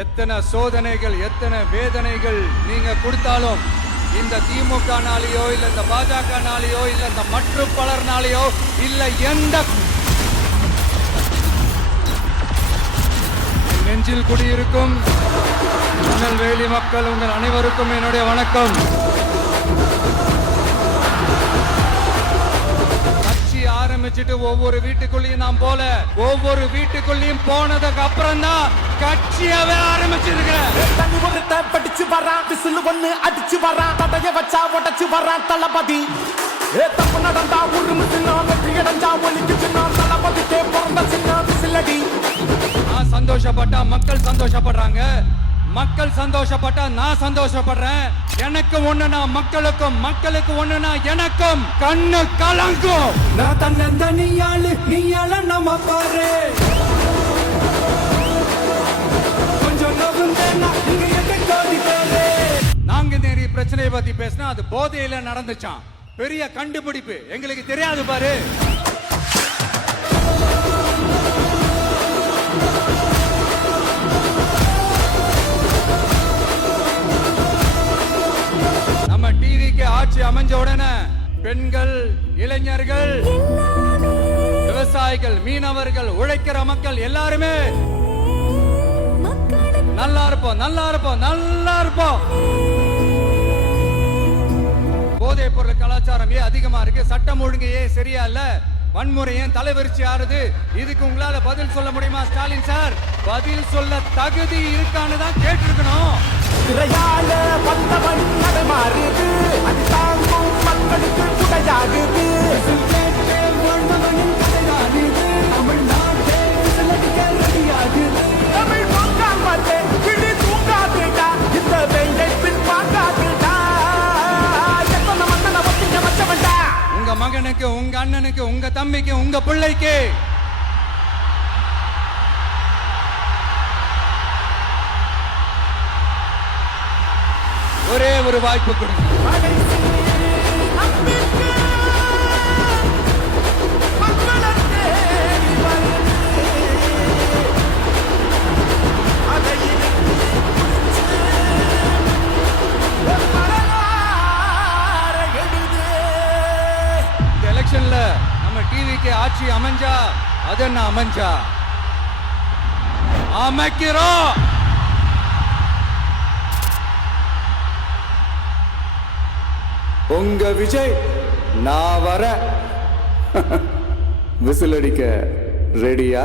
எத்தனை சோதனைகள் எத்தனை வேதனைகள் நீங்க கொடுத்தாலும் இந்த திமுகனாலேயோ இல்ல இந்த பாஜகனாலேயோ இல்ல இந்த மற்ற பலர்னாலேயோ இல்ல எந்த நெஞ்சில் குடியிருக்கும் திருநெல்வேலி மக்கள் உங்கள் அனைவருக்கும் என்னுடைய வணக்கம். ஆரம்பிச்சுட்டு ஒவ்வொரு வீட்டுக்குள்ளேயும் நாம் போல ஒவ்வொரு வீட்டுக்குள்ளேயும் போனதுக்கு அப்புறம் தான் கட்சியாவே ஆரம்பிச்சிருக்கிறேன். படிச்சு வரான் விசில் ஒண்ணு அடிச்சு வரான் தடைய வச்சா உடச்சு வரான் தளபதி. தப்பு நடந்தா உருமு சின்ன வெற்றி அடைஞ்சா ஒலிக்கு சின்ன தளபதிக்கே பிறந்த சின்ன விசிலடி. நான் சந்தோஷப்பட்டா மக்கள் சந்தோஷப்படுறாங்க, மக்கள் சந்தோஷப்பட்டா நான் சந்தோஷப்படுறேன். எனக்கு ஒண்ணுனா மக்களுக்கும் மக்களுக்கு ஒண்ணுனா எனக்கும் கண்ணு கலங்கும். நான் தன்ன நீயால நம்ம பாரு கொஞ்சம் நாங்க நிறைய பிரச்சனையை பத்தி பேசினா அது போதையில நடந்துச்சான். பெரிய கண்டுபிடிப்பு எங்களுக்கு தெரியாது பாரு. ஆட்சி அமைஞ்ச உடனே பெண்கள், இளைஞர்கள், விவசாயிகள், மீனவர்கள், உழைக்கிற மக்கள் எல்லாருமே நல்லா இருப்போம் நல்லா இருப்போம் நல்லா இருப்போம். போதைப் பொருள் கலாச்சாரம் ஏன் அதிகமா இருக்கு? சட்டம் ஒழுங்கு ஏன் சரியா இல்ல? வன்முறை ஏன் தலைவரிச்சு ஆறுது? இதுக்கு உங்களால பதில் சொல்ல முடியுமா ஸ்டாலின் சார்? பதில் சொல்ல தகுதி இருக்கான்னு தான் கேட்டிருக்கணும். திரையால வந்தவன் மாறுது அது தாங்கும் மக்களுக்கு குடையாகுது. தமிழ் பொங்காமலே கிளி தூங்காதுடா இந்த வெள்ளை பின் வாங்காதுடா. எத்தனை மன்னனை ஒட்டிங்க வச்சவன்டா. உங்க மகனுக்கு, உங்க அண்ணனுக்கு, உங்க தம்பிக்கு, உங்க பிள்ளைக்கு ஒரே ஒரு வாய்ப்பு கொடுங்க. இந்த எலெக்ஷன்ல நம்ம டிவிக்கு ஆட்சி அமைஞ்சா அது என்ன அமைஞ்சா அமைக்கிறோம். உங்க விஜய் நான் வர விசில் அடிக்க ரெடியா?